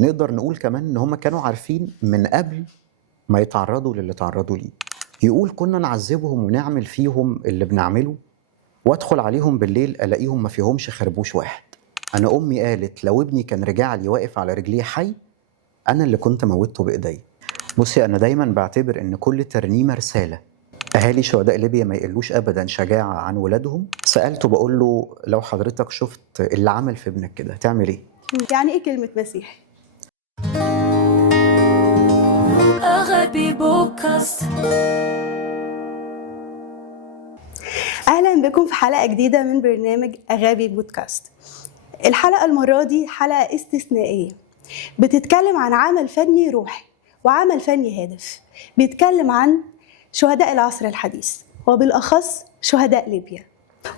نقدر نقول كمان ان هم كانوا عارفين من قبل ما يتعرضوا للي تعرضوا ليه. يقول كنا نعذبهم ونعمل فيهم اللي بنعمله، وادخل عليهم بالليل الاقيهم ما فيهمش خربوش واحد. انا امي قالت لو ابني كان رجع لي واقف على رجليه حي انا اللي كنت موتته بايدي. بصي، انا دايما بعتبر ان كل ترنيمه رساله. اهالي شهداء ليبيا ما يقلوش ابدا شجاعه عن ولادهم. سالته بقول له لو حضرتك شفت اللي عمل في ابنك كده هتعمل ايه؟ يعني ايه كلمة مسيحي؟ أغابي بودكاست. اهلا بكم في حلقة جديدة من برنامج اغابي بودكاست. الحلقة المرة دي حلقة استثنائية بتتكلم عن عمل فني روحي وعمل فني هادف. بيتكلم عن شهداء العصر الحديث وبالأخص شهداء ليبيا.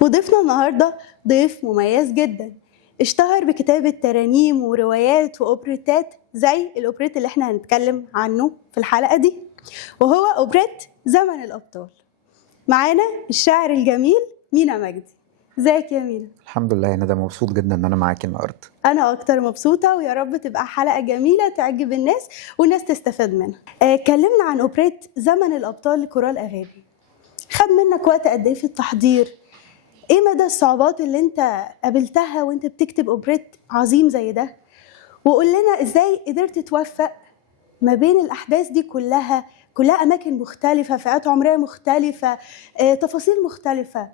وضيفنا النهاردة ضيف مميز جدا، اشتهر بكتابة ترانيم وروايات وأوبريتات زي الأوبريت اللي احنا هنتكلم عنه في الحلقة دي، وهو أوبريت زمن الأبطال. معانا الشاعر الجميل مينا مجدي. ازيك يا مينا؟ الحمد لله، انا مبسوط جدا ان انا معاكي النهارده. انا اكتر مبسوطه، ويا رب تبقى حلقه جميله تعجب الناس والناس تستفاد منها. اتكلمنا عن اوبريت زمن الابطال لكورال اغابي. خد منك وقت قد ايه في التحضير؟ ايه مدى الصعوبات اللي انت قابلتها وانت بتكتب اوبريت عظيم زي ده؟ وقول لنا ازاي قدرت توفق ما بين الاحداث دي كلها اماكن مختلفه، فئات عمريه مختلفه، تفاصيل مختلفه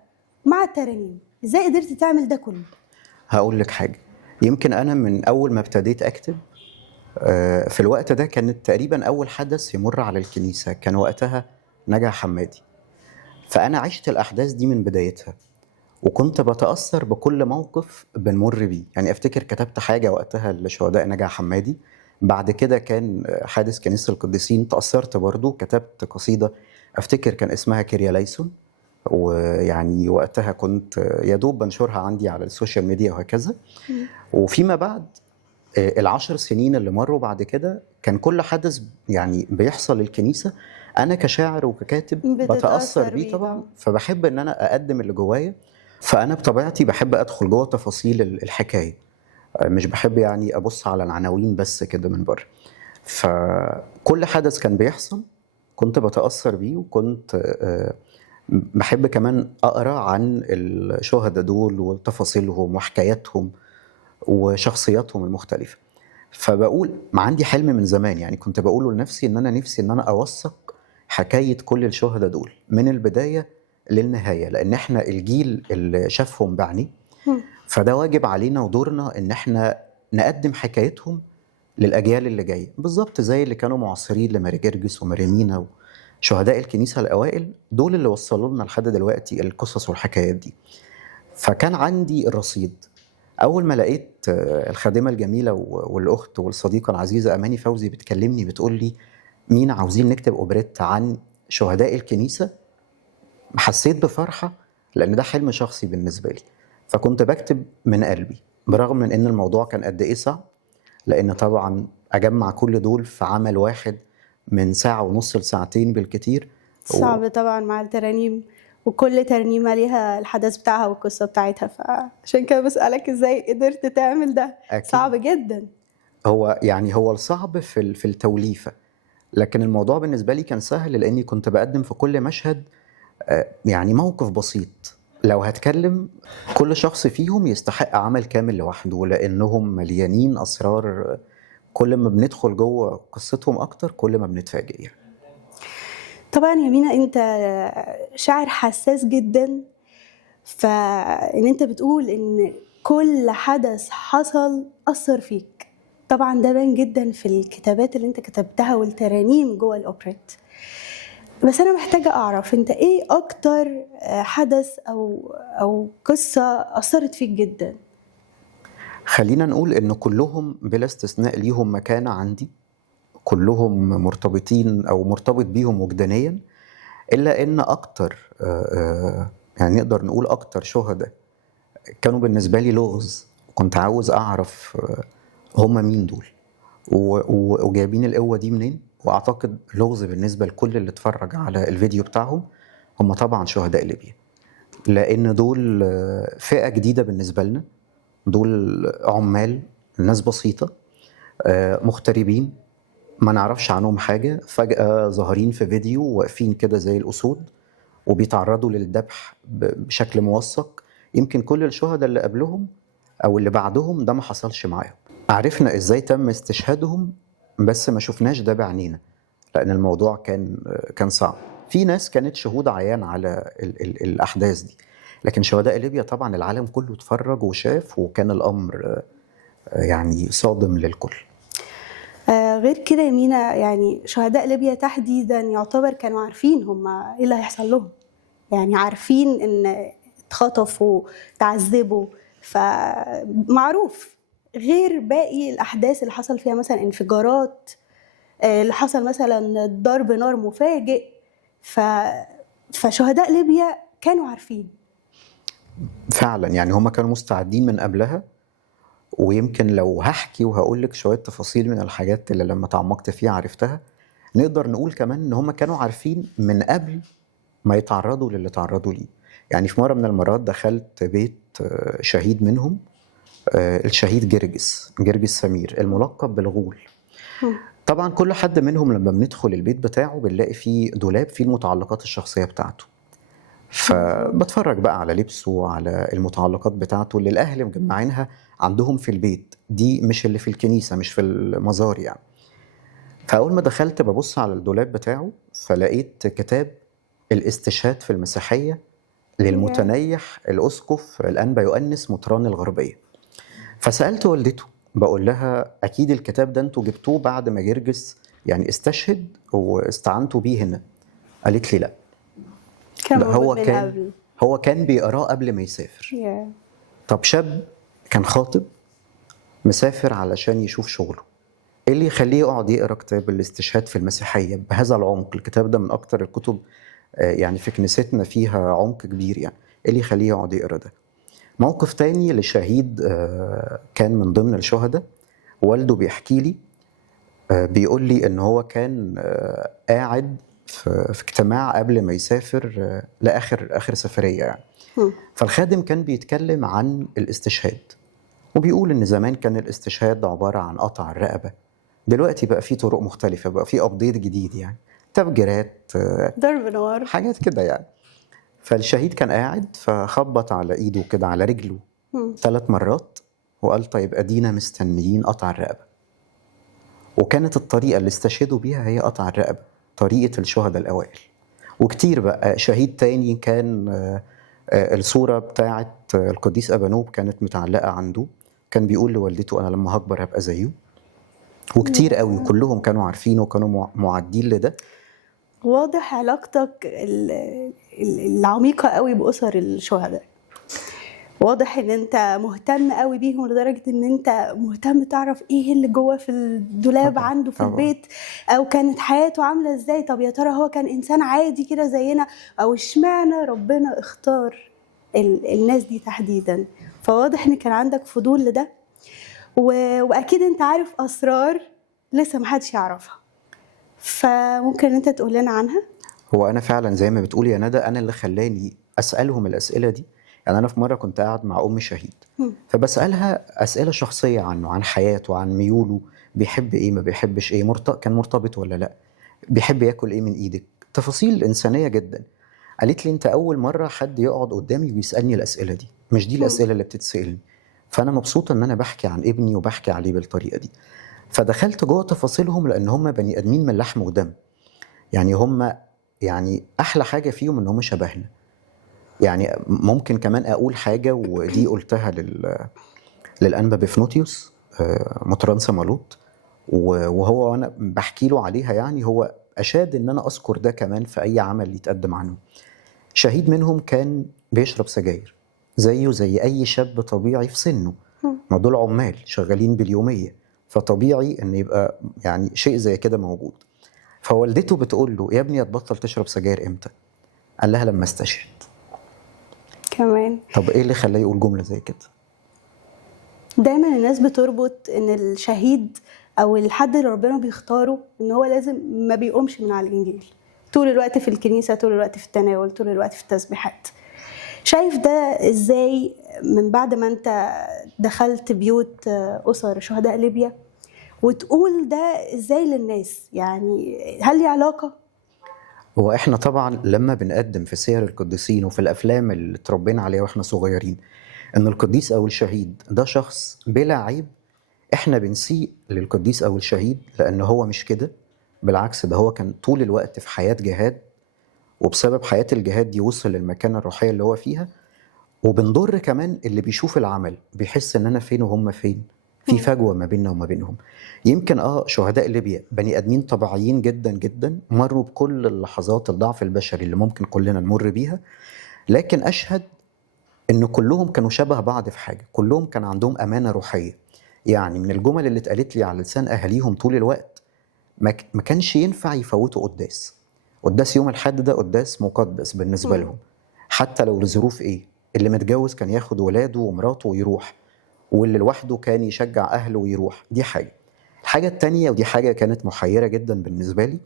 مع الترانيم. ازاي قدرت تعمل ده كله؟ هقول لك حاجه، يمكن انا من اول ما ابتديت اكتب في الوقت ده كانت تقريبا اول حدث يمر على الكنيسه كان وقتها نجا حمادي. فانا عشت الاحداث دي من بدايتها، وكنت بتاثر بكل موقف بنمر بيه. يعني افتكر كتبت حاجه وقتها لشهداء نجا حمادي. بعد كده كان حادث كنيسه القديسين، تاثرت برضو، كتبت قصيده افتكر كان اسمها كيريا ليسون، ويعني وقتها كنت يا دوب بنشرها عندي على السوشيال ميديا وهكذا. وفيما بعد العشر سنين اللي مروا بعد كده كان كل حدث يعني بيحصل للكنيسة أنا كشاعر وككاتب بتأثر بيه طبعا، فبحب إن أنا أقدم اللي جوايا. فأنا بطبيعتي بحب أدخل جوه تفاصيل الحكاية، مش بحب يعني أبص على العناوين بس كده من بره. فكل حدث كان بيحصل كنت بتأثر بيه، وكنت بحب كمان أقرأ عن الشهداء دول وتفاصيلهم وحكاياتهم وشخصياتهم المختلفة. فبقول ما عندي حلم من زمان، يعني كنت بقوله لنفسي ان انا نفسي ان انا اوثق حكاية كل الشهداء دول من البداية للنهاية، لان احنا الجيل اللي شافهم بعينيه، فده واجب علينا ودورنا ان احنا نقدم حكايتهم للاجيال اللي جايه، بالظبط زي اللي كانوا معاصرين لماري جرجس وماري مينا وشهداء الكنيسه الاوائل، دول اللي وصلوا لنا لحد دلوقتي القصص والحكايات دي. فكان عندي الرصيد. اول ما لقيت الخادمه الجميله والاخت والصديقه العزيزه اماني فوزي بتكلمني بتقول لي مين عاوزين نكتب اوبريت عن شهداء الكنيسه، حسيت بفرحه لان ده حلم شخصي بالنسبه لي. فكنت بكتب من قلبي برغم من ان الموضوع كان قد ايه صعب، لان طبعا اجمع كل دول في عمل واحد من ساعه ونص لساعتين بالكتير صعب طبعا مع الترانيم، وكل ترنيمة ليها الحدث بتاعها والقصة بتاعتها، فعشان كده بسألك ازاي قدرت تعمل ده. أكيد. صعب جدا. هو الصعب في التوليفه، لكن الموضوع بالنسبه لي كان سهل لاني كنت بقدم في كل مشهد يعني موقف بسيط. لو هتكلم كل شخص فيهم يستحق عمل كامل لوحده لانهم مليانين اسرار، كل ما بندخل جوه قصتهم اكتر كل ما بنتفاجئ يعني. طبعا يا مينا انت شاعر حساس جدا، فان انت بتقول ان كل حدث حصل اثر فيك، طبعا ده بان جدا في الكتابات اللي انت كتبتها والترانيم جوه الاوبريت. بس انا محتاجه اعرف انت ايه اكتر حدث او قصه اثرت فيك جدا؟ خلينا نقول ان كلهم بلا استثناء ليهم مكانة عندي، كلهم مرتبطين او مرتبط بيهم وجدانيا، الا ان اكتر يعني نقدر نقول اكتر شهداء كانوا بالنسبة لي لغز. كنت عاوز اعرف هم مين دول وجايبين القوة دي منين. واعتقد لغز بالنسبة لكل اللي اتفرج على الفيديو بتاعهم هم طبعا شهداء ليبيا، لان دول فئة جديدة بالنسبة لنا. دول عمال، ناس بسيطة، مغتربين ما نعرفش عنهم حاجة، فجأة ظاهرين في فيديو واقفين كده زي الأسود وبيتعرضوا للذبح بشكل موثق. يمكن كل الشهداء اللي قبلهم أو اللي بعدهم ده ما حصلش معاهم. عرفنا إزاي تم استشهادهم بس ما شفناش ده بعينينا لأن الموضوع كان صعب. في ناس كانت شهود عيان على الأحداث دي، لكن شهداء ليبيا طبعا العالم كله اتفرج وشاف، وكان الأمر يعني صادم للكل. غير كده يا مينا، يعني شهداء ليبيا تحديدا يعتبر كانوا عارفين هم ايه اللي هيحصل لهم، يعني عارفين ان اتخطفوا تعذبوا، فمعروف. غير باقي الاحداث اللي حصل فيها مثلا انفجارات، اللي حصل مثلا ضرب نار مفاجئ، فشهداء ليبيا كانوا عارفين فعلا. يعني هم كانوا مستعدين من قبلها. ويمكن لو هحكي وهقول لك شوية تفاصيل من الحاجات اللي لما تعمقت فيها عرفتها، نقدر نقول كمان ان هم كانوا عارفين من قبل ما يتعرضوا للي تعرضوا ليه. يعني في مرة من المرات دخلت بيت شهيد منهم، الشهيد جرجس سمير الملقب بالغول. طبعا كل حد منهم لما بندخل البيت بتاعه بنلاقي فيه دولاب فيه المتعلقات الشخصية بتاعته، فبتفرج بقى على لبسه وعلى المتعلقات بتاعته اللي الأهل مجمعينها عندهم في البيت، دي مش اللي في الكنيسة، مش في المزار يعني. فأول ما دخلت ببص على الدولاب بتاعه فلقيت كتاب الاستشهاد في المسيحية للمتنيح الأسقف الأنبا يؤنس مطران الغربية. فسألت والدته بقول لها أكيد الكتاب ده أنتوا جبتوه بعد ما جرجس يعني استشهد واستعنتوا بيه هنا. قالت لي لا، هو كان بيقراه قبل ما يسافر. طب شاب كان خاطب مسافر علشان يشوف شغله، ايه اللي يخليه يقعد يقرا كتاب الاستشهاد في المسيحيه بهذا العمق؟ الكتاب ده من اكتر الكتب يعني في كنيستنا فيها عمق كبير، يعني ايه اللي يخليه يقعد يقرا ده؟ موقف تاني لشهيد كان من ضمن الشهداء، والده بيحكي لي بيقول لي ان هو كان قاعد في اجتماع قبل ما يسافر لاخر سفريه يعني. فالخادم كان بيتكلم عن الاستشهاد وبيقول ان زمان كان الاستشهاد عباره عن قطع الرقبه، دلوقتي بقى في طرق مختلفه، بقى في ابديت جديد يعني تفجيرات ضرب نار حاجات كده يعني. فالشهيد كان قاعد فخبط على ايده كده على رجله 3 مرات وقال طيب ادينا مستنيين قطع الرقبه. وكانت الطريقه اللي استشهدوا بيها هي قطع الرقبه، طريقه الشهداء الاوائل. وكتير بقى شهيد تاني كان الصوره بتاعه القديس ابانوب كانت متعلقه عنده، كان بيقول لوالدته انا لما هكبر هبقى زيه. وكتير قوي كلهم كانوا عارفين وكانوا معدين لده. واضح علاقتك العميقة قوي بأسر الشهداء، واضح ان انت مهتم قوي بيهم لدرجة ان انت مهتم تعرف ايه اللي جوه في الدولاب عنده في البيت، او كانت حياته عاملة ازاي. طب يا ترى هو كان انسان عادي كده زينا، او اشمعنى ربنا اختار الناس دي تحديدا؟ فواضح ان كان عندك فضول لده، واكيد انت عارف اسرار لسه محدش يعرفها، فممكن انت تقول لنا عنها. هو انا فعلا زي ما بتقولي يا ندى انا اللي خلاني اسالهم الاسئله دي. يعني انا في مره كنت قاعد مع ام شهيد فبسالها اسئله شخصيه عنه، عن حياته، عن ميوله، بيحب ايه ما بيحبش ايه، كان مرتبط ولا لا، بيحب ياكل ايه من ايدك، تفاصيل انسانيه جدا. قالت لي انت اول مره حد يقعد قدامي ويسالني الاسئله دي، مش دي الاسئله اللي بتتسالني. فانا مبسوطه ان انا بحكي عن ابني وبحكي عليه بالطريقه دي. فدخلت جوه تفاصيلهم لان هم بني ادمين من لحم ودم، يعني هم يعني احلى حاجه فيهم ان هم شبهنا. يعني ممكن كمان اقول حاجه ودي قلتها للانبا بفنوتيوس مطران صمالوط، وهو وانا بحكي له عليها يعني هو اشاد ان انا اذكر ده كمان في اي عمل يتقدم عنه. شهيد منهم كان بيشرب سجاير زيه زي اي شاب طبيعي في سنه، ما دول عمال شغالين باليوميه، فطبيعي ان يبقى يعني شيء زي كده موجود. فوالدته بتقول له يا ابني هتبطل تشرب سجاير امتى؟ قال لها لما استشهد كمان. طب ايه اللي خلاه يقول جمله زي كده؟ دايما الناس بتربط ان الشهيد او الحد اللي ربنا بيختاره ان هو لازم ما بيقومش من على الانجيل، طول الوقت في الكنيسه، طول الوقت في التناول، طول الوقت في التسبيحات. شايف ده ازاي من بعد ما انت دخلت بيوت اسر شهداء ليبيا وتقول ده ازاي للناس؟ يعني هل لي علاقة؟ هو احنا طبعا لما بنقدم في سير القديسين وفي الافلام اللي اتربينا عليها واحنا صغيرين ان القديس او الشهيد ده شخص بلا عيب، احنا بنسيء للقديس او الشهيد لان هو مش كده. بالعكس، ده هو كان طول الوقت في حياة جهاد، وبسبب حياة الجهاد دي وصل للمكانة الروحية اللي هو فيها. وبنضر كمان اللي بيشوف العمل بيحس ان انا فين وهم فين، في فجوة ما بيننا وما بينهم. يمكن شهداء ليبيا بني ادمين طبيعيين جدا جدا، مروا بكل اللحظات الضعف البشري اللي ممكن كلنا نمر بيها، لكن اشهد ان كلهم كانوا شبه بعض في حاجة، كلهم كان عندهم امانة روحية. يعني من الجمل اللي اتقالت لي على لسان اهاليهم طول الوقت، ما كانش ينفع يفوتوا قداس يوم الحد ده قداس مقدس بالنسبة لهم، حتى لو لظروف ايه. اللي متجوز كان ياخد ولاده ومراته ويروح، واللي لوحده كان يشجع اهله ويروح. دي حاجة. الحاجة التانية، ودي حاجة كانت محيرة جدا بالنسبة لي،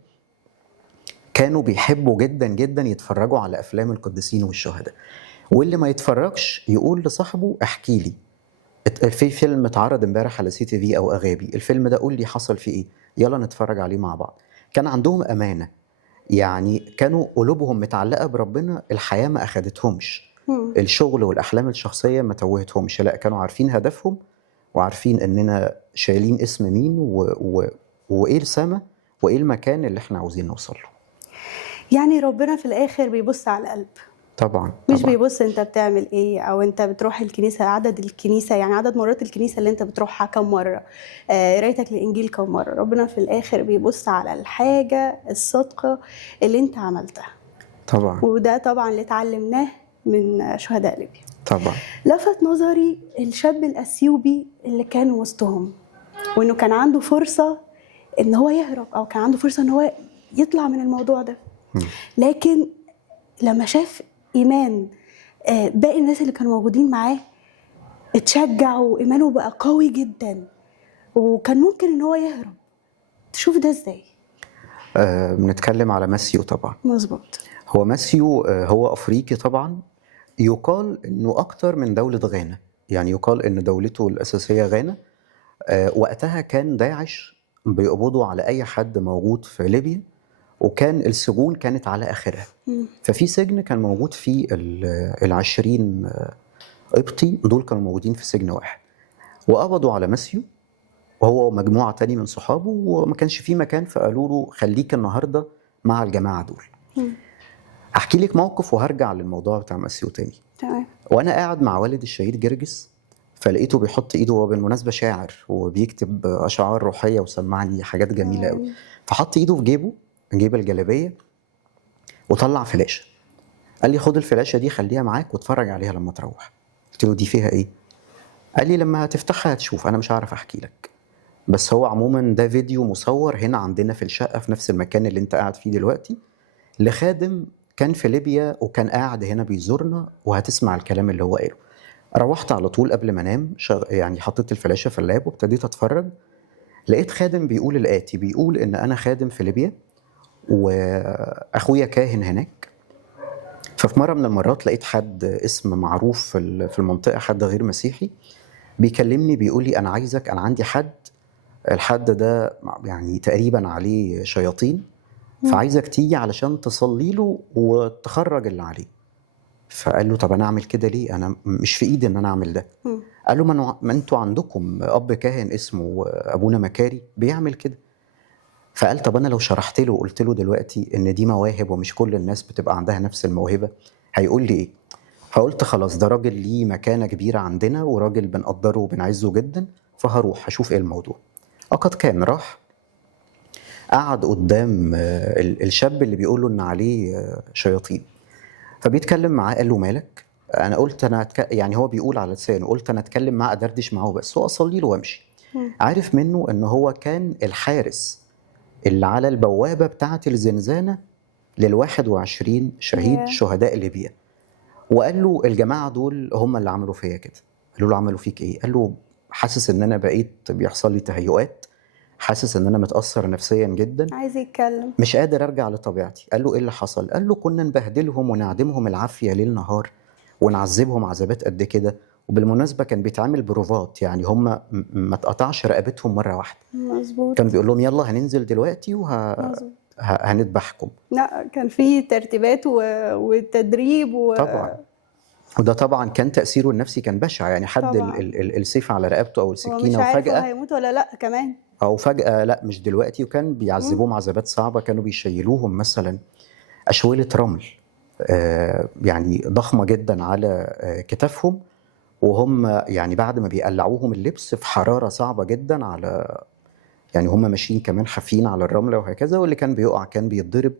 كانوا بيحبوا جدا جدا يتفرجوا على افلام القديسين والشهداء، واللي ما يتفرجش يقول لصاحبه احكي لي في فيلم اتعرض امبارح على CTV او اغابي، الفيلم ده قول لي حصل فيه ايه، يلا نتفرج عليه مع بعض. كان عندهم امانة، يعني كانوا قلوبهم متعلقة بربنا، الحياة ما اخدتهمش، الشغل والاحلام الشخصية ما توهتهمش، لا كانوا عارفين هدفهم وعارفين اننا شايلين اسم مين وايه السما وايه المكان اللي احنا عاوزين نوصل له. يعني ربنا في الاخر بيبص على القلب، طبعا مش طبعا. بيبص انت بتعمل ايه او انت بتروح الكنيسه، عدد الكنيسه يعني عدد مرات الكنيسه اللي انت بتروحها كم مره، قرايتك للانجيل كم مره. ربنا في الاخر بيبص على الحاجه الصادقه اللي انت عملتها. طبعا وده طبعا اللي اتعلمناه من شهداء ليبيا. طبعا. لفت نظري الشاب الاثيوبي اللي كان وسطهم، وانه كان عنده فرصه ان هو يهرب، او كان عنده فرصه ان هو يطلع من الموضوع ده، لكن لما شاف ايمان باقي الناس اللي كانوا موجودين معاه اتشجع وايمانه بقى قوي جدا، وكان ممكن ان هو يهرب. تشوف ده ازاي؟ بنتكلم على ماسيو طبعا. مظبوط. هو ماسيو هو افريقي طبعا، يقال انه اكتر من دولة غانا، يعني يقال ان دولته الاساسية غانا. وقتها كان داعش بيقبضوا على اي حد موجود في ليبيا، وكان السجون كانت على اخرها. ففي سجن كان موجود فيه 20 قبطي، دول كانوا موجودين في سجن واحد، وقبضوا على ماسيو وهو ومجموعة تاني من صحابه، وما كانش فيه مكان، فقالوا له خليك النهاردة مع الجماعة دول. احكي لك موقف وهرجع للموضوع بتاع ماسيو تاني. تمام. وانا قاعد مع والد الشهيد جرجس، فلقيته بيحط ايده، هو بالمناسبة شاعر وبيكتب اشعار روحية وسمعني حاجات جميلة قوي، فحط ايده في جيب الجلابية وطلع فلاشة. قال لي خد الفلاشة دي خليها معاك واتفرج عليها لما تروح. قلت له دي فيها ايه؟ قال لي لما تفتحها هتشوف، انا مش هعرف احكي لك، بس هو عموما ده فيديو مصور هنا عندنا في الشقة في نفس المكان اللي انت قاعد فيه دلوقتي، لخادم كان في ليبيا وكان قاعد هنا بيزورنا، وهتسمع الكلام اللي هو قاله. روحت على طول قبل ما انام، يعني حطيت الفلاشة في اللاب وابتديت اتفرج. لقيت خادم بيقول الآتي، بيقول ان انا خادم في ليبيا واخويا كاهن هناك. ففي مرة من المرات لقيت حد اسم معروف في المنطقة، حد غير مسيحي، بيكلمني بيقول لي انا عايزك، انا عندي الحد ده يعني تقريبا عليه شياطين، فعايزك تيجي علشان تصلي له وتخرج اللي عليه. فقال له طب انا اعمل كده ليه؟ انا مش في ايدي ان انا اعمل ده. قال له ما انتوا عندكم اب كاهن اسمه ابونا مكاري بيعمل كده. فقال طب انا لو شرحت له وقلت له دلوقتي ان دي مواهب ومش كل الناس بتبقى عندها نفس الموهبة، هيقول لي ايه؟ فقلت خلاص، ده راجل ليه مكانة كبيرة عندنا وراجل بنقدره وبنعزه جدا، فهروح اشوف ايه الموضوع. وقد كان راح قعد قدام الشاب اللي بيقول له ان عليه شياطين، فبيتكلم معاه. قال له مالك؟ انا قلت يعني هو بيقول على لسانه، قلت انا اتكلم معاه ادردش معاه بس واصلي له وامشي. عارف منه ان هو كان الحارس اللي على البوابة بتاعة الزنزانة لل21 شهيد شهداء ليبيا. وقال له الجماعة دول هم اللي عملوا فيا كده. قالوا له عملوا فيك ايه؟ قال له حاسس ان انا بقيت بيحصل لي تهيؤات، حاسس ان انا متأثر نفسيا جدا، عايز يتكلم، مش قادر ارجع لطبيعتي. قال له ايه اللي حصل؟ قال له كنا نبهدلهم ونعدمهم العافية ليل نهار ونعذبهم عذابات قد كده، وبالمناسبه كان بيتعمل بروفات، يعني هم ما اتقطعش رقبتهم مره واحده، مظبوط. كان بيقول لهم يلا هننزل دلوقتي مظبوط. هنذبحكم. لا كان في ترتيبات وتدريب طبعا، وده طبعا كان تاثيره النفسي كان بشع، يعني حد طبعا. السيف على رقبته او هو مش السكينه عارف هو وفجاه هيموت ولا لا كمان. لا مش دلوقتي. وكان بيعذبوهم عذابات صعبه، كانوا بيشيلوهم مثلا اشوله رمل يعني ضخمه جدا على كتافهم، وهم يعني بعد ما بيقلعوهم اللبس في حراره صعبه جدا، على يعني هم ماشيين كمان حافين على الرمله وهكذا، واللي كان بيقع كان بيتضرب،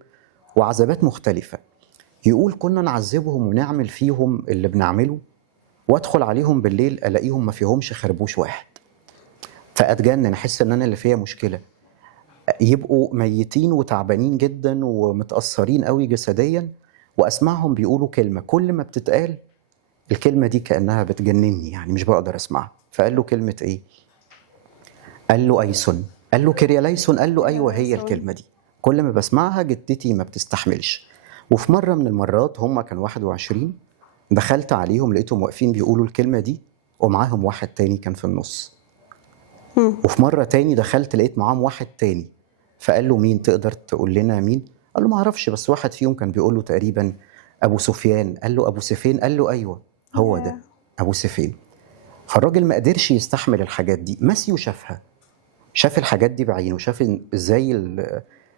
وعذابات مختلفه. يقول كنا نعذبهم ونعمل فيهم اللي بنعمله، وادخل عليهم بالليل الاقيهم ما فيهمش خربوش واحد، فاتجنن، احس ان انا اللي فيها مشكله. يبقوا ميتين وتعبانين جدا ومتاثرين قوي جسديا، واسمعهم بيقولوا كلمه كل ما بتتقال الكلمه دي كانها بتجنني، يعني مش بقدر اسمعها. فقال له كلمه ايه؟ قال له ايسون. قال له كرياليسون. قال له ايوه هي الكلمه دي، كل ما بسمعها جدتي ما بتستحملش. وفي مره من المرات هم كانوا 21، دخلت عليهم لقيتهم واقفين بيقولوا الكلمه دي ومعاهم واحد تاني كان في النص. وفي مره تاني دخلت لقيت معاهم واحد تاني، فقال له مين؟ تقدر تقول لنا مين؟ قال له ما اعرفش، بس واحد فيهم كان بيقول له تقريبا ابو سفيان. قال له ابو سفين؟ قال له ايوه هو ده ابو سفين. فالراجل ما قدرش يستحمل الحاجات دي. ماسيو شافها، شاف الحاجات دي بعينه، شاف ازاي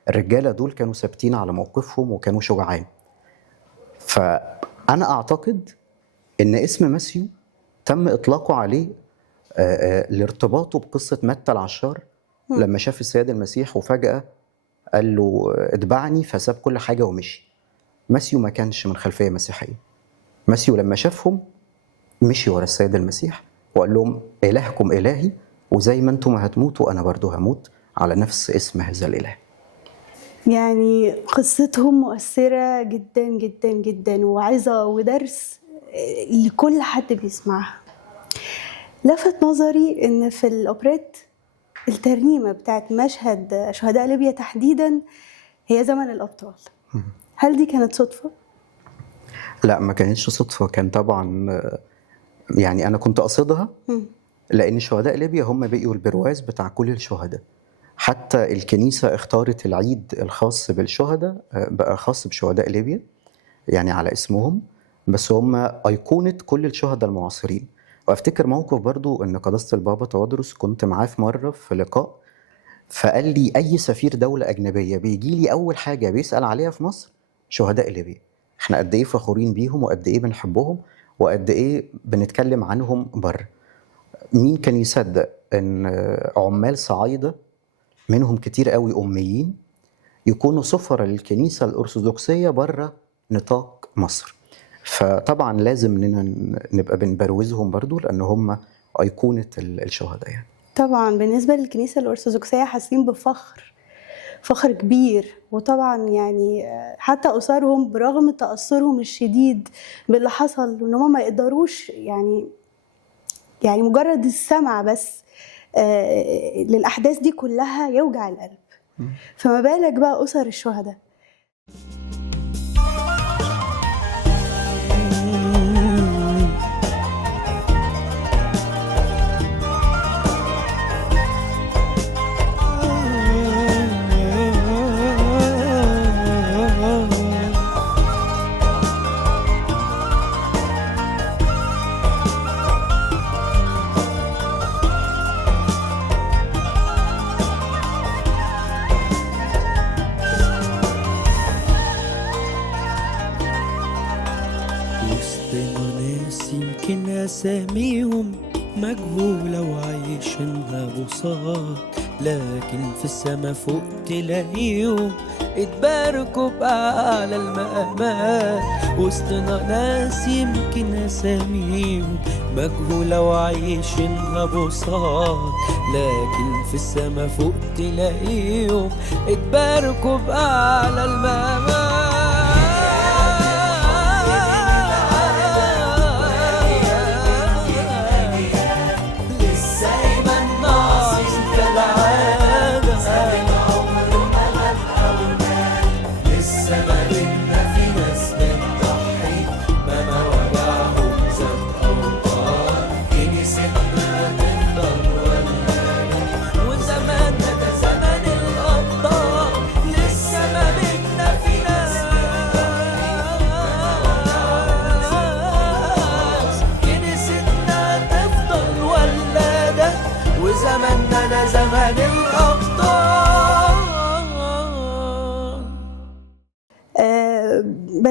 الرجاله دول كانوا ثابتين على موقفهم وكانوا شجعان. فانا اعتقد ان اسم ماسيو تم اطلاقه عليه لارتباطه بقصه متى العشار، لما شاف السيد المسيح وفجاه قال له اتبعني، فساب كل حاجه ومشي. ماسيو ما كانش من خلفيه مسيحيه. ماسيو لما شافهم مشي ورا السيد المسيح وقال لهم الهكم الهي، وزي ما انتم هتموتوا انا برضو هموت على نفس اسم هذا الاله. يعني قصتهم مؤثرة جدا جدا جدا، وعظة ودرس لكل حد بيسمعها. لفت نظري ان في الاوبريت الترنيمة بتاعت مشهد شهداء ليبيا تحديدا هي زمن الابطال. هل دي كانت صدفة؟ لا ما كانتش صدفة، كان طبعا يعني انا كنت قصدها، لان شهداء ليبيا هم بقيوا البرواز بتاع كل الشهداء. حتى الكنيسة اختارت العيد الخاص بالشهداء بقى خاص بشهداء ليبيا، يعني على اسمهم، بس هم أيقونة كل الشهداء المعاصرين. وافتكر موقف برضو ان قداسة البابا توادرس كنت معاه في مرة في لقاء، فقال لي اي سفير دولة اجنبية بيجي لي اول حاجة بيسأل عليها في مصر شهداء ليبيا. احنا قد ايه فخورين بيهم وقد ايه بنحبهم وقد ايه بنتكلم عنهم بره. مين كان يصدق ان عمال صعايدة منهم كتير قوي أميين يكونوا سفراء للكنيسة الأرثوذكسية بره نطاق مصر؟ فطبعا لازم نبقى بنبروزهم برضو، لأن هم أيقونة الشهداء يعني. طبعا بالنسبة للكنيسة الأرثوذكسية حاسين بفخر، فخر كبير. وطبعا يعني حتى أسرهم برغم تأثرهم الشديد باللي حصل وإن هم ما يقدروش يعني مجرد السمع بس للأحداث دي كلها يوجع القلب، فما بالك بقى أسر الشهداء. أساميهم مجهولة وعايشينها بساط، لكن في السما فوق تلاقيهم اتباركوا بأعلى المقامات. وسطنا ناس يمكن أساميهم مجهولة وعايشينها بساط، لكن في السما فوق تلاقيهم اتباركوا بأعلى المقامات.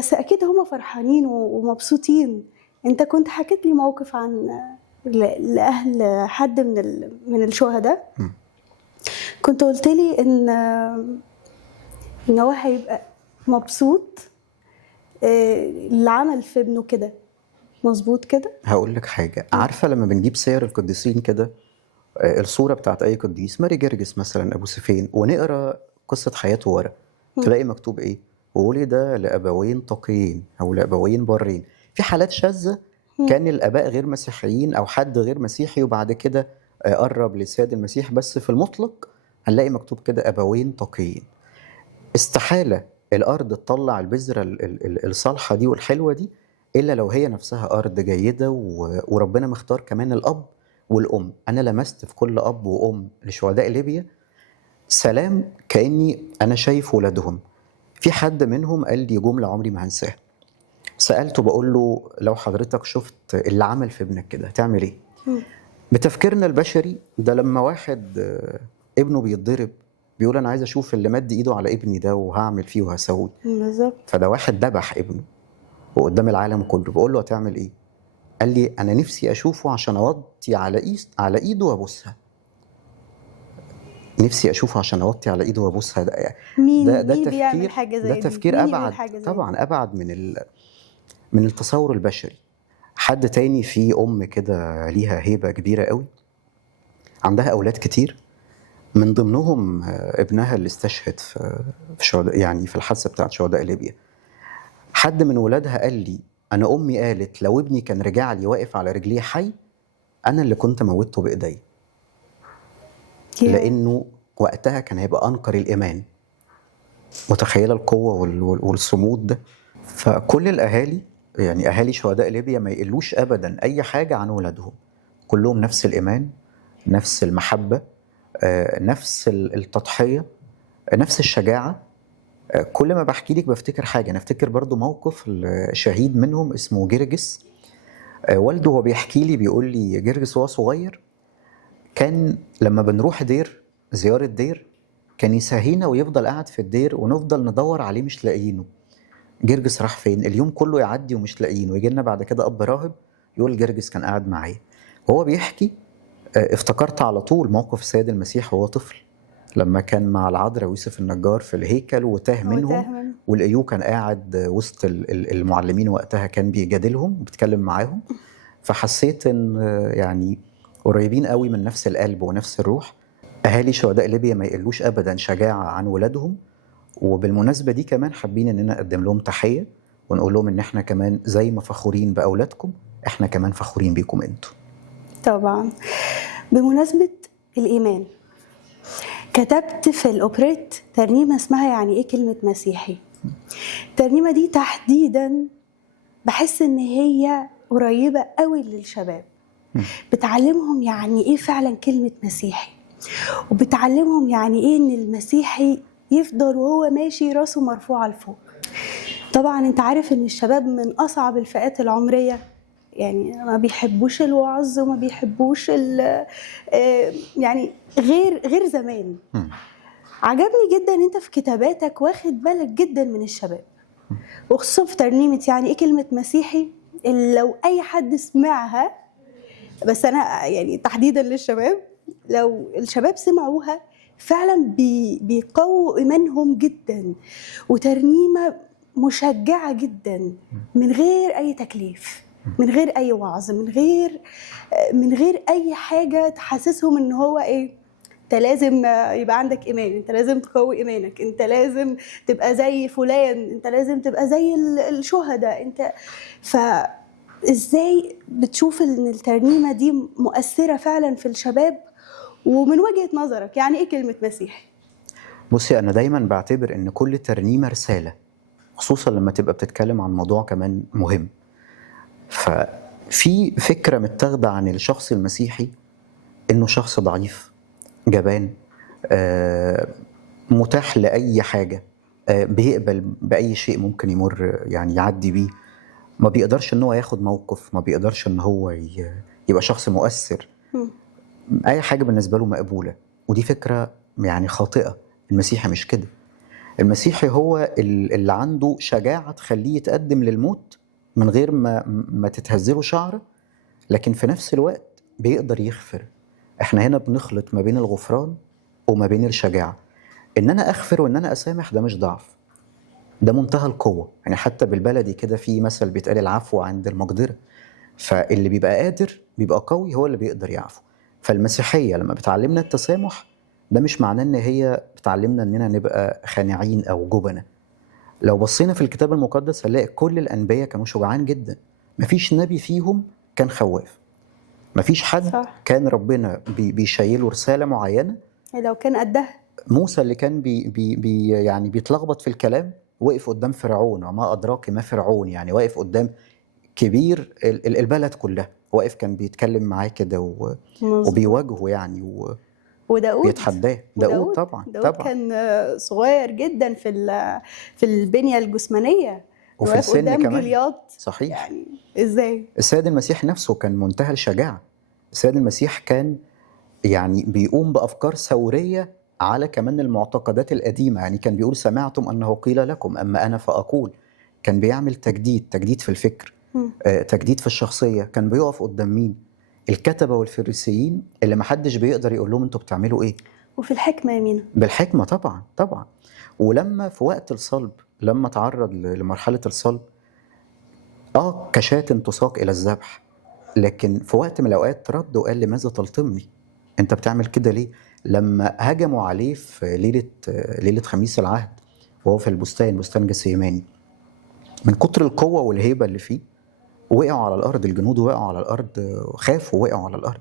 بس اكيد هما فرحانين ومبسوطين. انت كنت حكيت لي موقف عن لاهل حد من الشهداء، كنت قلت لي ان هو هيبقى مبسوط اللي عمل في ابنه كده. مظبوط كده؟ هقول لك حاجه، عارفه لما بنجيب سير القديسين كده، الصوره بتاعت اي قديس، ماري جرجس مثلا، ابو سفين، ونقرا قصه حياته ورا، تلاقي مكتوب ايه؟ ولد لابوين تقيين او لابوين بارين. في حالات شاذه كان الاباء غير مسيحيين او حد غير مسيحي وبعد كده قرب لسيد المسيح، بس في المطلق هنلاقي مكتوب كده ابوين تقيين. استحاله الارض تطلع البذره الصالحه دي والحلوه دي الا لو هي نفسها ارض جيده، وربنا مختار كمان الاب والام. انا لمست في كل اب وام لشهداء ليبيا سلام، كاني انا شايف ولادهم. في حد منهم قال لي جمله عمري ما هنساها، سالته بقول له لو حضرتك شفت اللي عمل في ابنك كده هتعمل ايه؟ بتفكيرنا البشري ده لما واحد ابنه بيتضرب بيقول انا عايز اشوف اللي مد ايده على ابني ده وهعمل فيه وهسوي. بالظبط. فده واحد ذبح ابنه وقدام العالم كله، بقول له هتعمل ايه؟ قال لي انا نفسي اشوفه عشان اوطي على ايده وابوسها. نفسي اشوفه عشان اوطي على ايده وابوسها. مين تفكير بيعمل حاجه زي ده دي؟ تفكير ابعد طبعا، ابعد من التصور البشري. حد تاني، في ام كده ليها هيبه كبيره قوي، عندها اولاد كتير، من ضمنهم ابنها اللي استشهد في شهداء، يعني في الحادثه بتاعت شهداء ليبيا. حد من ولادها قال لي انا امي قالت لو ابني كان رجع لي واقف على رجليه حي انا اللي كنت موته بايدي، لانه وقتها كان هيبقى انكر الايمان. متخيله القوه والصمود ده؟ فكل الاهالي، يعني اهالي شهداء ليبيا، ما يقلوش ابدا اي حاجه عن ولادهم، كلهم نفس الايمان، نفس المحبه، نفس التضحيه، نفس الشجاعه. كل ما بحكي لك بفتكر حاجه. انا افتكر برضو موقف الشهيد منهم اسمه جرجس، والده هو بيحكي لي بيقول لي جرجس وهو صغير كان لما بنروح دير، زياره دير، كان يسهينا ويفضل قاعد في الدير ونفضل ندور عليه مش لاقيينه. جرجس راح فين؟ اليوم كله يعدي ومش لاقيينه، ويجي لنا بعد كده اب راهب يقول جرجس كان قاعد معايا. وهو بيحكي افتكرت على طول موقف السيد المسيح وهو طفل لما كان مع العذراء ويوسف النجار في الهيكل وتاه منهم، والأيوب كان قاعد وسط المعلمين وقتها كان بيجادلهم وبيتكلم معاهم. فحسيت ان يعني قريبين قوي من نفس القلب ونفس الروح. اهالي شهداء ليبيا ما يقلوش ابدا شجاعه عن ولادهم. وبالمناسبه دي كمان حابين اننا نقدم لهم تحيه ونقول لهم ان احنا كمان زي ما فخورين باولادكم احنا كمان فخورين بيكم انتوا. طبعا. بمناسبه الايمان، كتبت في الأوبريت ترنيمة اسمها يعني إيه كلمة مسيحي. الترنيمة دي تحديدا بحس إن هي قريبة قوي للشباب، بتعلمهم يعني إيه فعلا كلمة مسيحي، وبتعلمهم يعني إيه إن المسيحي يفضل وهو ماشي راسه مرفوعة لفوق. طبعا أنت عارف إن الشباب من أصعب الفئات العمرية، يعني ما بيحبوش الوعظ وما بيحبوش يعني غير زمان. عجبني جدا انت في كتاباتك واخد بالك جدا من الشباب، وخصوصا في ترنيمة يعني ايه كلمة مسيحي، اللي لو اي حد سمعها، بس انا يعني تحديدا للشباب، لو الشباب سمعوها فعلا بيقووا ايمانهم جدا، وترنيمة مشجعة جدا من غير اي تكليف، من غير اي وعظ، من غير اي حاجه تحسسهم ان هو ايه، انت لازم يبقى عندك ايمان، انت لازم تقوي ايمانك، انت لازم تبقى زي فلان، انت لازم تبقى زي الشهداء. انت فازاي بتشوف ان الترنيمه دي مؤثره فعلا في الشباب؟ ومن وجهه نظرك يعني ايه كلمه مسيحي؟ بصي، انا دايما بعتبر ان كل ترنيمه رساله، خصوصا لما تبقى بتتكلم عن موضوع كمان مهم. ففي فكرة متاخدة عن الشخص المسيحي إنه شخص ضعيف، جبان، متاح لأي حاجة، بيقبل بأي شيء ممكن يمر يعني يعدي بيه، ما بيقدرش إنه ياخد موقف، ما بيقدرش إن هو يبقى شخص مؤثر، أي حاجة بالنسبة له مقبولة. ودي فكرة يعني خاطئة. المسيحي مش كده. المسيحي هو اللي عنده شجاعة تخليه يتقدم للموت من غير ما تتهزله شعره، لكن في نفس الوقت بيقدر يغفر. احنا هنا بنخلط ما بين الغفران وما بين الشجاعة. ان انا اغفر وان انا اسامح ده مش ضعف، ده منتهى القوة. يعني حتى بالبلدي كده في مثل بيتقال العفو عند المقدرة. فاللي بيبقى قادر بيبقى قوي هو اللي بيقدر يعفو. فالمسيحية لما بتعلمنا التسامح ده مش معناه ان هي بتعلمنا اننا نبقى خانعين او جبنة. لو بصينا في الكتاب المقدس هنلاقي كل الانبياء كانوا شجعان جدا، مفيش نبي فيهم كان خواف، مفيش حد صح. كان ربنا بيشيله رسالة معينة. لو كان قدها. موسى اللي كان يعني بيتلخبط في الكلام وقف قدام فرعون، وما أدراك ما فرعون، يعني واقف قدام كبير البلد كلها، واقف كان بيتكلم معاه كده وبيواجهه يعني وداود بيتحداه. داود طبعا كان صغير جدا في البنية الجسمانية وفي السن قدام كمان. جليات. صحيح. يعني ازاي السيد المسيح نفسه كان منتهى الشجاعة. السيد المسيح كان يعني بيقوم بأفكار ثورية على كمان المعتقدات القديمة. يعني كان بيقول سمعتم أنه قيل لكم أما أنا فأقول. كان بيعمل تجديد في الفكر، تجديد في الشخصية. كان بيقف قدام مين؟ الكتبة والفريسيين اللي محدش بيقدر يقول لهم انتوا بتعملوا ايه. وفي الحكمة يا مينا. بالحكمة طبعا. ولما في وقت الصلب، لما تعرض لمرحلة الصلب، كشاة تساق إلى الذبح، لكن في وقت من الأوقات رد وقال لماذا تلطمني؟ انت بتعمل كده ليه؟ لما هجموا عليه في ليلة خميس العهد وهو في بستان جسيماني، من كتر القوة والهيبة اللي فيه وقعوا على الأرض. الجنود وقعوا على الأرض، خافوا وقعوا على الأرض.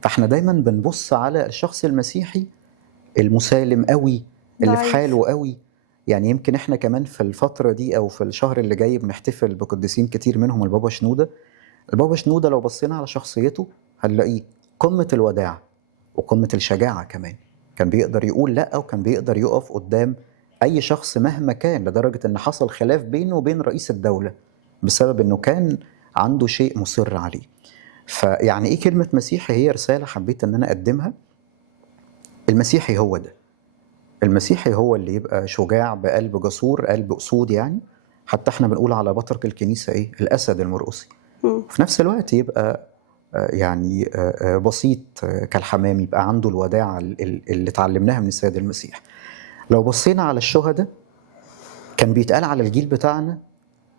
فاحنا دايما بنبص على الشخص المسيحي المسالم قوي، اللي في حاله قوي. يعني يمكن احنا كمان في الفترة دي أو في الشهر اللي جاي بنحتفل بقديسين كتير، منهم البابا شنودة. البابا شنودة لو بصينا على شخصيته هنلاقيه قمة الوداع وقمة الشجاعة كمان. كان بيقدر يقول لأ، وكان بيقدر يقف قدام أي شخص مهما كان، لدرجة أن حصل خلاف بينه وبين رئيس الدولة بسبب أنه كان عنده شيء مصر عليه. فيعني إيه كلمة مسيحي؟ هي رسالة حبيت أن أنا أقدمها. المسيحي هو ده. المسيحي هو اللي يبقى شجاع بقلب جسور، قلب أسود. يعني حتى احنا بنقول على بطرك الكنيسة إيه؟ الأسد المرقصي. في نفس الوقت يبقى يعني بسيط كالحمام، يبقى عنده الوداعة اللي اتعلمناها من السيد المسيح. لو بصينا على الشهداء، كان بيتقال على الجيل بتاعنا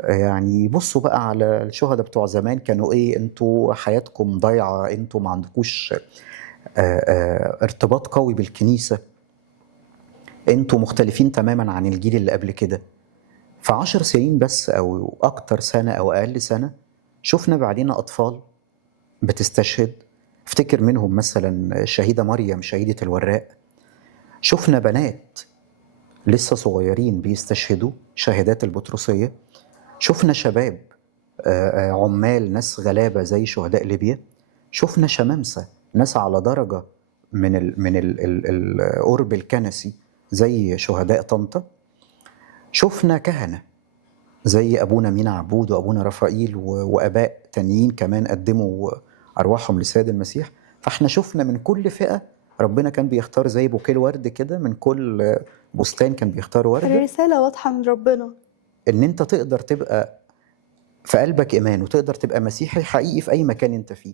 يعني بصوا بقى على الشهداء بتوع زمان كانوا ايه، انتوا حياتكم ضايعة، انتوا ما عندكوش ارتباط قوي بالكنيسة، انتوا مختلفين تماما عن الجيل اللي قبل كده. في 10 سنين بس او اكتر سنة او اقل سنة شفنا بعدين اطفال بتستشهد. افتكر منهم مثلا الشهيدة مريم شهيدة الوراق. شفنا بنات لسه صغيرين بيستشهدوا، شهادات البطرسية. شفنا شباب عمال، ناس غلابة زي شهداء ليبيا. شفنا شمامسة، ناس على درجة من القرب الكنسي زي شهداء طنطا. شفنا كهنة زي أبونا مينا عبود وأبونا رفائيل وأباء تانيين كمان قدموا أرواحهم لسيد المسيح. فاحنا شفنا من كل فئة ربنا كان بيختار زي بوكيه ورد كده، من كل بستان كان بيختار ورد. الرسالة واضحة من ربنا ان انت تقدر تبقى في قلبك ايمان وتقدر تبقى مسيحي حقيقي في اي مكان انت فيه.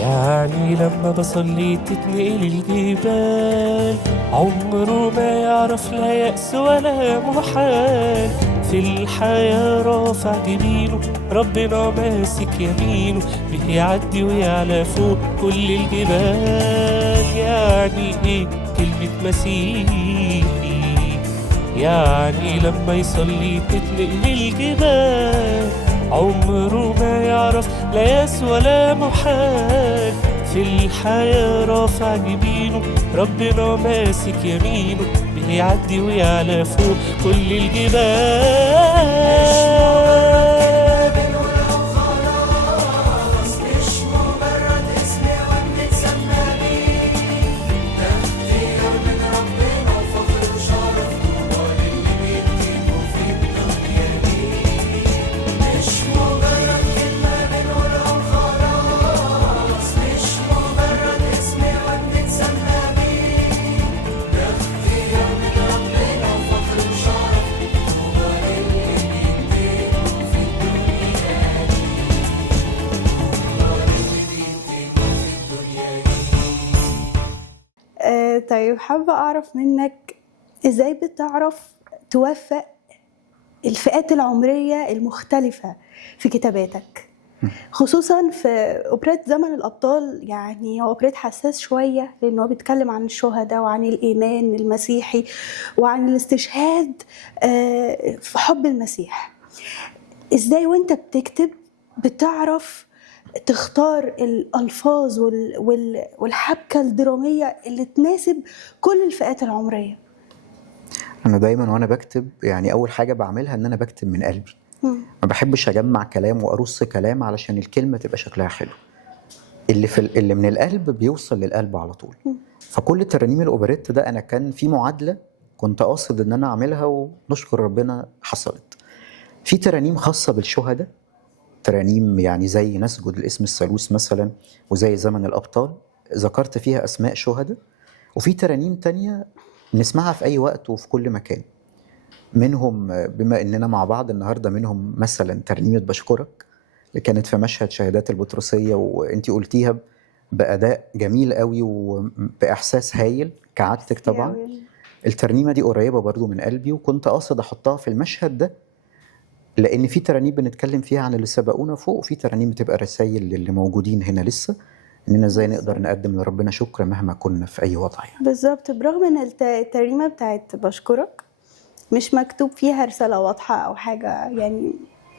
يعني لما بصلي تتنقل الجبال، عمره ما يعرف لا يأس ولا محال. في الحياة رافع جبينه، ربنا ماسك يمينه، بيعدي ويعلى فوق كل الجبال. يعني ايه كلمة مسيحي؟ يعني لما يصلي تتنقل الجبال، عمره ما يعرف لا ياس ولا محال. في الحياة رافع جبينه، ربنا ماسك يمينه، بيعدي ويعلى فوق كل الجبال. طيب حابة أعرف منك إزاي بتعرف توفق الفئات العمرية المختلفة في كتاباتك، خصوصا في أوبريت زمن الأبطال. يعني هو أوبريت حساس شوية لأنه هو بيتكلم عن الشهداء وعن الإيمان المسيحي وعن الاستشهاد في حب المسيح. إزاي وإنت بتكتب بتعرف تختار الألفاظ والحبكة الدرامية اللي تناسب كل الفئات العمرية؟ انا دايما وانا بكتب يعني اول حاجه بعملها ان انا بكتب من قلبي. ما بحبش اجمع كلام وارص كلام علشان الكلمه تبقى شكلها حلو. اللي من القلب بيوصل للقلب على طول. فكل ترانيم الاوبريت ده انا كان في معادله كنت قاصد ان انا اعملها ونشكر ربنا حصلت. في ترانيم خاصه بالشهداء، ترانيم يعني زي نسجد لاسم الثالوث مثلا، وزي زمن الابطال ذكرت فيها اسماء شهداء. وفي ترانيم تانية نسمعها في اي وقت وفي كل مكان. منهم بما اننا مع بعض النهارده منهم مثلا ترنيمه بشكرك اللي كانت في مشهد شهادات البطرسيه، وانتي قلتيها باداء جميل قوي وباحساس هايل كعادتك طبعا. الترنيمه دي قريبه برضو من قلبي، وكنت قاصد احطها في المشهد ده لان في ترانيم بنتكلم فيها عن اللي سبقونا فوق، وفي ترانيم بتبقى رسائل للي موجودين هنا لسه، اننا ازاي نقدر نقدم لربنا شكر مهما كنا في اي وضع يعني. بالظبط. برغم ان الترنيمه بتاعت بشكرك مش مكتوب فيها رساله واضحه او حاجه، يعني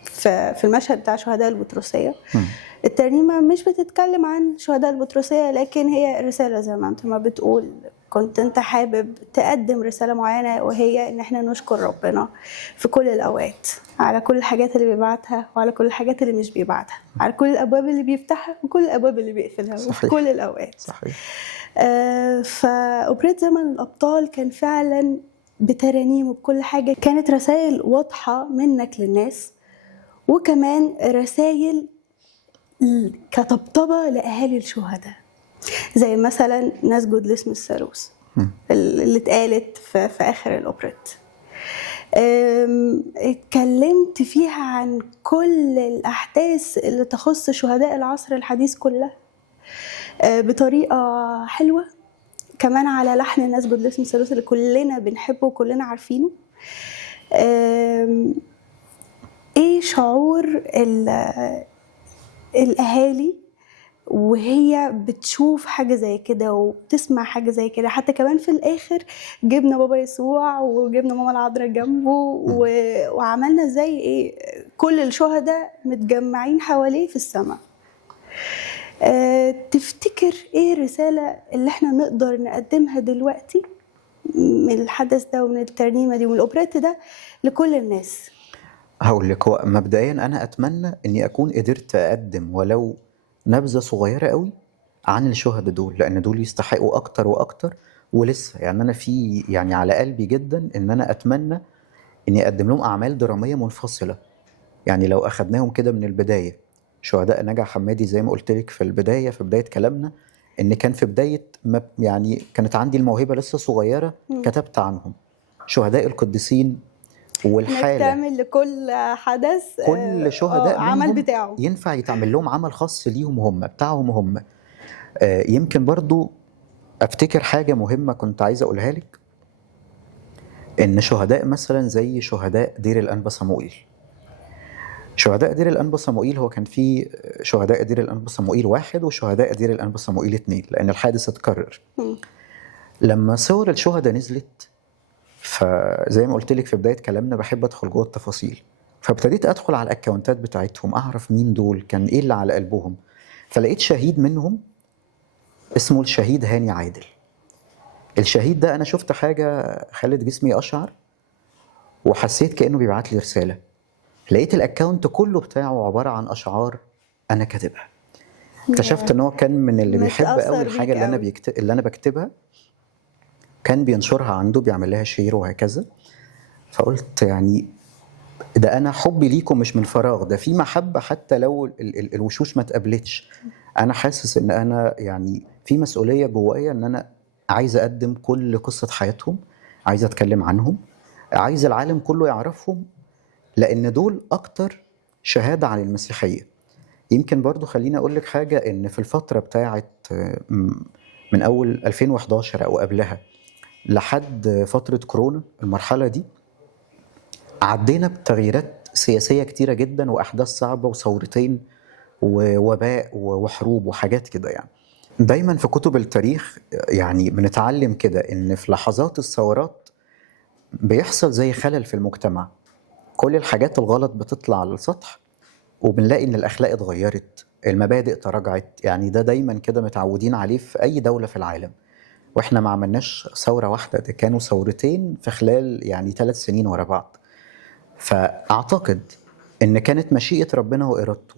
في المشهد بتاع شهداء البطرسيه الترنيمه مش بتتكلم عن شهداء البطرسيه، لكن هي رساله زي ما انت ما بتقول. كنت انت حابب تقدم رساله معينه، وهي ان احنا نشكر ربنا في كل الاوقات على كل الحاجات اللي بيبعتها وعلى كل الحاجات اللي مش بيبعتها، على كل الابواب اللي بيفتحها وكل الابواب اللي بيقفلها. صحيح. وفي كل الاوقات. صحيح. فأوبريت زمن الأبطال كان فعلا بترانيم وبكل حاجة كانت رسائل واضحة منك للناس، وكمان رسائل كطبطبة لأهالي الشهداء، زي مثلا نسجد لاسم الثالوث اللي اتقالت في آخر الأوبريت. اتكلمت فيها عن كل الأحداث اللي تخص شهداء العصر الحديث كلها بطريقة حلوة، كمان على لحن نسجد لاسم الثالوث اللي كلنا بنحبه وكلنا عارفينه. ايه شعور الأهالي وهي بتشوف حاجة زي كده وبتسمع حاجة زي كده؟ حتى كمان في الآخر جبنا بابا يسوع وجبنا ماما العذراء جنبه وعملنا زي ايه كل الشهداء متجمعين حواليه في السماء. تفتكر ايه الرسالة اللي احنا نقدر نقدمها دلوقتي من الحدث ده ومن الترنيمة دي ومن الأوبريت ده لكل الناس؟ هقول لك، هو مبدئيا انا اتمنى اني اكون قدرت اقدم ولو نبذه صغيره قوي عن الشهداء دول، لان دول يستحقوا اكتر واكتر. ولسه يعني انا في يعني على قلبي جدا ان انا اتمنى اني اقدم لهم اعمال دراميه منفصله. يعني لو اخدناهم كده من البدايه، شهداء نجع حمادي زي ما قلت لك في بدايه كلامنا، ان كان في بدايه يعني كانت عندي الموهبه لسه صغيره كتبت عنهم. شهداء القديسين والحاله تعمل لكل حدث كل شهداء عمل بتاعه ينفع يتعمل لهم عمل خاص ليهم هم بتاعهم هم. يمكن برضو افتكر حاجه مهمه كنت عايز اقولها لك، ان شهداء مثلا زي شهداء دير الانبا صموئيل. شهداء دير الانبا صموئيل هو كان في شهداء دير الانبا صموئيل 1 وشهداء دير الانبا صموئيل 2، لان الحادث اتكرر. لما صور الشهداء نزلت، فزي ما قلت لك في بدايه كلامنا بحب ادخل جوه التفاصيل، فابتديت ادخل على الاكونتات بتاعتهم اعرف مين دول، كان ايه اللي على قلبهم. فلقيت شهيد منهم اسمه الشهيد هاني عادل. الشهيد ده انا شفت حاجه خلت جسمي اشعر وحسيت كانه بيبعت لي رساله. لقيت الاكونت كله بتاعه عباره عن اشعار انا كاتبها. اكتشفت ان هو كان من اللي بيحب قوي الحاجه اللي انا بكتبها، كان بينشرها عنده بيعمل لها شير وهكذا. فقلت يعني ده انا حبي ليكم مش من فراغ، ده في محبه حتى لو الوشوش ما اتقابلتش. انا حاسس ان انا يعني في مسؤوليه جوايا ان انا عايز اقدم كل قصه حياتهم، عايز اتكلم عنهم، عايز العالم كله يعرفهم، لان دول اكتر شهاده عن المسيحيه. يمكن برضو خليني اقول لك حاجه، ان في الفتره بتاعه من اول 2011 او قبلها لحد فتره كورونا، المرحله دي عدينا بتغييرات سياسيه كتيره جدا واحداث صعبه وثورتين ووباء وحروب وحاجات كده يعني. دايما في كتب التاريخ يعني بنتعلم كده ان في لحظات الثورات بيحصل زي خلل في المجتمع، كل الحاجات الغلط بتطلع على السطح وبنلاقي ان الاخلاق اتغيرت، المبادئ تراجعت. يعني ده دايما كده متعودين عليه في اي دولة في العالم، واحنا ما عملناش ثورة واحدة، ده كانوا ثورتين في خلال يعني 3 سنين ورا بعض. فاعتقد ان كانت مشيئة ربنا وارادته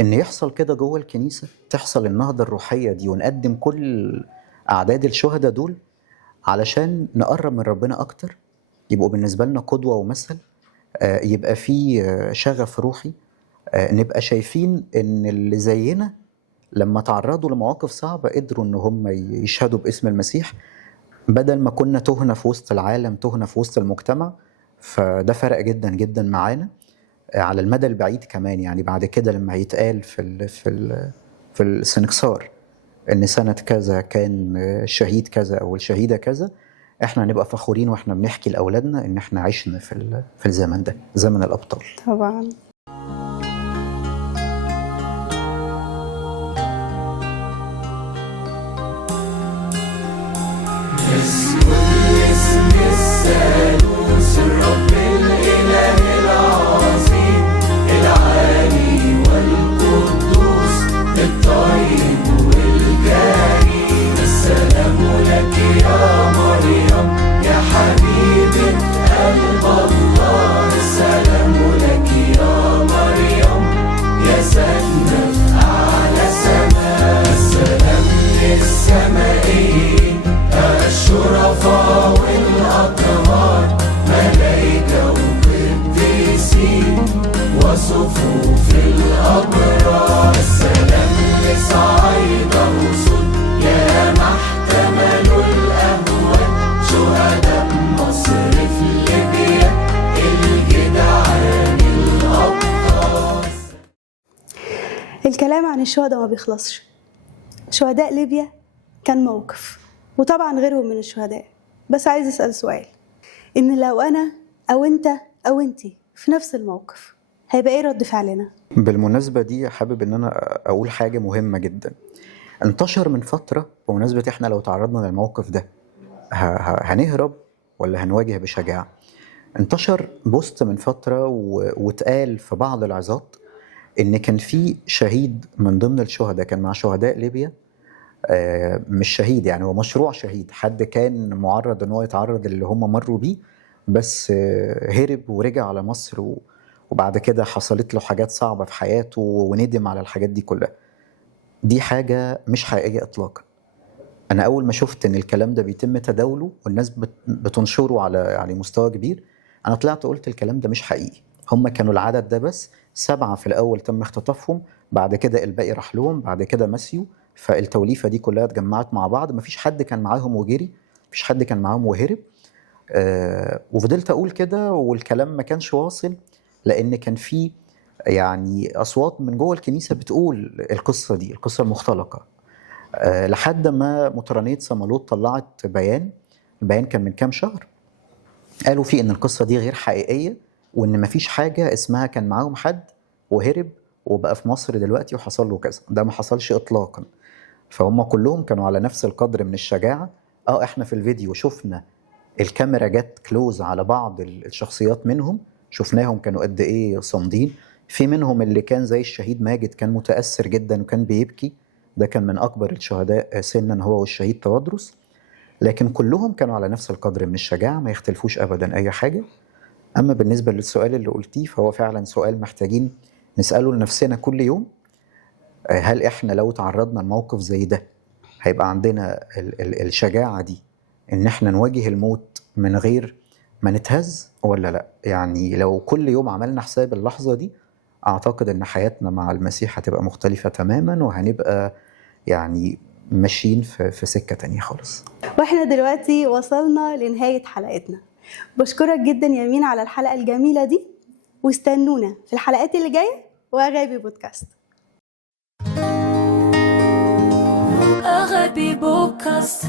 ان يحصل كده جوه الكنيسة، تحصل النهضة الروحية دي ونقدم كل اعداد الشهداء دول علشان نقرب من ربنا اكتر، يبقوا بالنسبة لنا قدوة ومثل، يبقى في شغف روحي، نبقى شايفين ان اللي زينا لما تعرضوا لمواقف صعبة قدروا ان هم يشهدوا باسم المسيح، بدل ما كنا تهنا في وسط العالم، تهنا في وسط المجتمع. فده فرق جدا جدا معانا على المدى البعيد كمان. يعني بعد كده لما هيتقال في السنكسار ان سنة كذا كان الشهيد كذا او الشهيدة كذا، احنا هنبقى فخورين واحنا بنحكي لاولادنا ان احنا عشنا في الزمن ده، زمن الابطال. طبعا. الكلام عن الشهداء ما بيخلصش. شهداء ليبيا كان موقف، وطبعا غيرهم من الشهداء. بس عايز أسأل سؤال، إن لو أنا أو أنت أو أنتي في نفس الموقف هيبقى إيه رد فعلنا؟ بالمناسبة دي حابب إن أنا أقول حاجة مهمة جدا. انتشر من فترة بمناسبة إحنا لو تعرضنا للموقف ده هنهرب ولا هنواجه بشجاعة. انتشر بوست من فترة واتقال في بعض العظات إن كان في شهيد من ضمن الشهداء كان مع شهداء ليبيا، مش شهيد يعني، هو مشروع شهيد، حد كان معرض إن هو يتعرض اللي هم مروا بيه، بس هرب ورجع على مصر وبعد كده حصلت له حاجات صعبة في حياته وندم على الحاجات دي كلها. دي حاجة مش حقيقية إطلاقا. أنا أول ما شفت إن الكلام ده بيتم تداوله والناس بتنشره على مستوى كبير، أنا طلعت قلت الكلام ده مش حقيقي. هم كانوا العدد ده بس 7 في الأول تم اختطافهم، بعد كده الباقي راح لهم، بعد كده مسيوا. فالتوليفة دي كلها اتجمعت مع بعض، مفيش حد كان معاهم وجري، مفيش حد كان معاهم وهرب. وفضلت أقول كده والكلام ما كانش واصل، لأن كان في يعني أصوات من جوه الكنيسة بتقول القصة دي، القصة المختلقة، لحد ما مطرانية صمالوط طلعت بيان. البيان كان من كام شهر، قالوا فيه إن القصة دي غير حقيقية، وإن مفيش حاجة اسمها كان معاهم حد وهرب وبقى في مصر دلوقتي وحصل له كذا. ده ما حصلش إطلاقا. فهم كلهم كانوا على نفس القدر من الشجاعة. احنا في الفيديو شفنا الكاميرا جت كلوز على بعض الشخصيات منهم، شفناهم كانوا قد ايه صامدين. في منهم اللي كان زي الشهيد ماجد كان متأثر جدا وكان بيبكي، ده كان من أكبر الشهداء سنا هو والشهيد توادرس. لكن كلهم كانوا على نفس القدر من الشجاعة، ما يختلفوش أبدا أي حاجة. أما بالنسبة للسؤال اللي قلتيه فهو فعلا سؤال محتاجين نسأله لنفسنا كل يوم. هل إحنا لو تعرضنا لموقف زي ده هيبقى عندنا الشجاعة دي إن إحنا نواجه الموت من غير ما نتهز ولا لأ؟ يعني لو كل يوم عملنا حساب اللحظة دي، أعتقد إن حياتنا مع المسيح هتبقى مختلفة تماما، وهنبقى يعني ماشيين في سكة تانية خالص. واحنا دلوقتي وصلنا لنهاية حلقتنا. بشكرك جدا يا مين على الحلقة الجميلة دي، واستنونا في الحلقات اللي جاية وأغابي بودكاست. أغابي بودكاست.